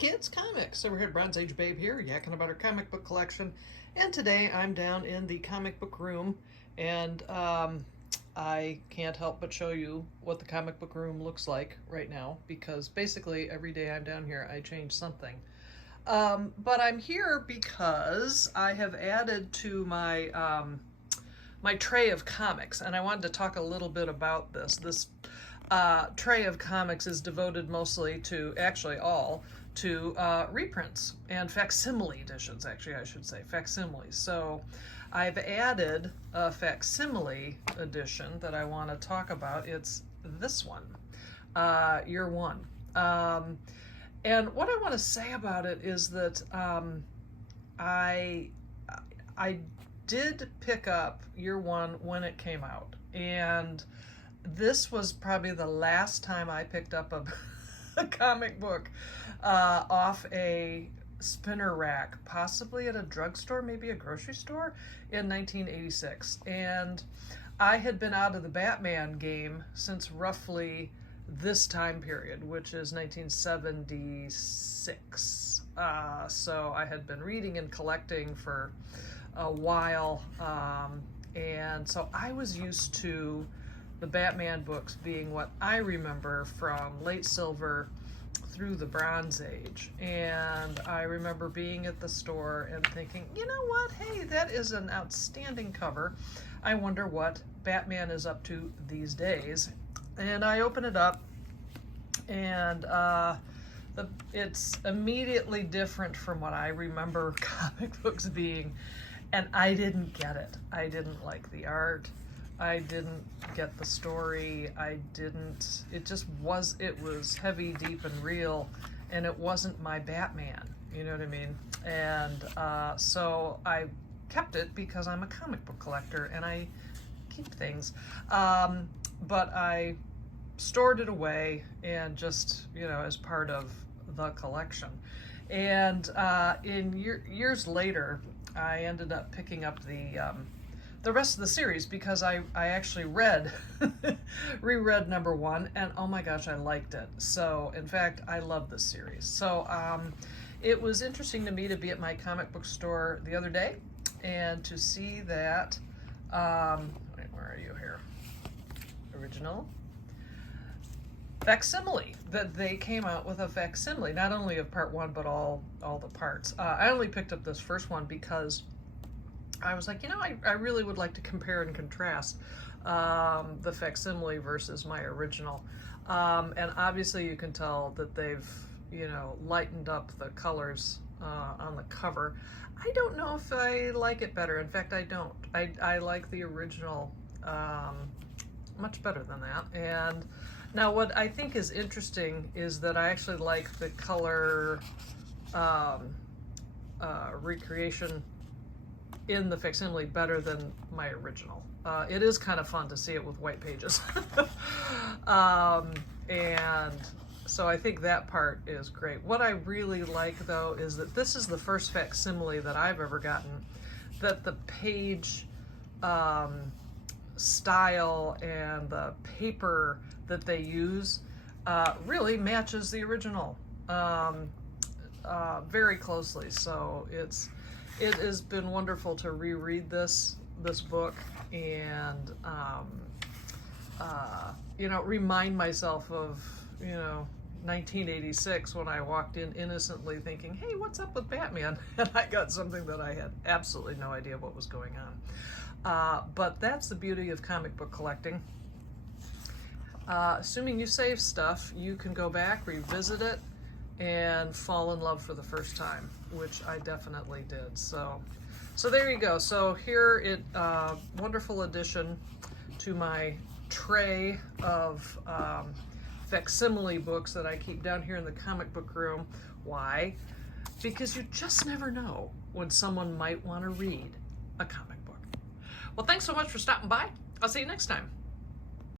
kids, comics. Silverhaired Bronze Age Babe here, yakking about her comic book collection. And today I'm down in the comic book room, and I can't help but show you what the comic book room looks like right now, because basically every day I'm down here I change something. But I'm here because I have added to my my tray of comics, and I wanted to talk a little bit about this. This tray of comics is devoted mostly to, actually all, to reprints and facsimile editions, actually I should say, facsimiles. So I've added a facsimile edition that I want to talk about. It's this one, Year One. And what I want to say about it is that I did pick up Year One when it came out, and this was probably the last time I picked up a comic book off a spinner rack, possibly at a drugstore, maybe a grocery store, in 1986. And I had been out of the Batman game since roughly this time period, which is 1976. So I had been reading and collecting for a while, and so I was used to the Batman books being what I remember from late Silver through the Bronze Age. And I remember being at the store and thinking, you know what, hey, that is an outstanding cover. I wonder what Batman is up to these days. And I open it up, and it's immediately different from what I remember comic books being, and I didn't get it. I didn't like the art. I didn't get the story. It was heavy, deep, and real, and it wasn't my Batman, you know what I mean? And so I kept it because I'm a comic book collector and I keep things. But I stored it away, and just, you know, as part of the collection. And years later, I ended up picking up the rest of the series, because I actually reread number one, and oh my gosh, I liked it. So in fact, I love this series. So it was interesting to me to be at my comic book store the other day and to see that, wait, where are you here? Original? Facsimile, that they came out with a facsimile, not only of part one, but all the parts. I only picked up this first one because I was like, you know, I really would like to compare and contrast the facsimile versus my original. And obviously you can tell that they've, you know, lightened up the colors on the cover. I don't know if I like it better. In fact, I don't. I like the original much better than that. And now what I think is interesting is that I actually like the color recreation in the facsimile better than my original. It is kind of fun to see it with white pages. And so I think that part is great. What I really like, though, is that this is the first facsimile that I've ever gotten that the page style and the paper that they use really matches the original very closely. So it has been wonderful to reread this book and you know, remind myself of, you know, 1986, when I walked in innocently thinking, hey, what's up with Batman? And I got something that I had absolutely no idea what was going on. But that's the beauty of comic book collecting. Assuming you save stuff, you can go back, revisit it, and fall in love for the first time, which I definitely did. So there you go. So here wonderful addition to my tray of facsimile books that I keep down here in the comic book room. Why? Because you just never know when someone might want to read a comic book. Well, thanks so much for stopping by. I'll see you next time.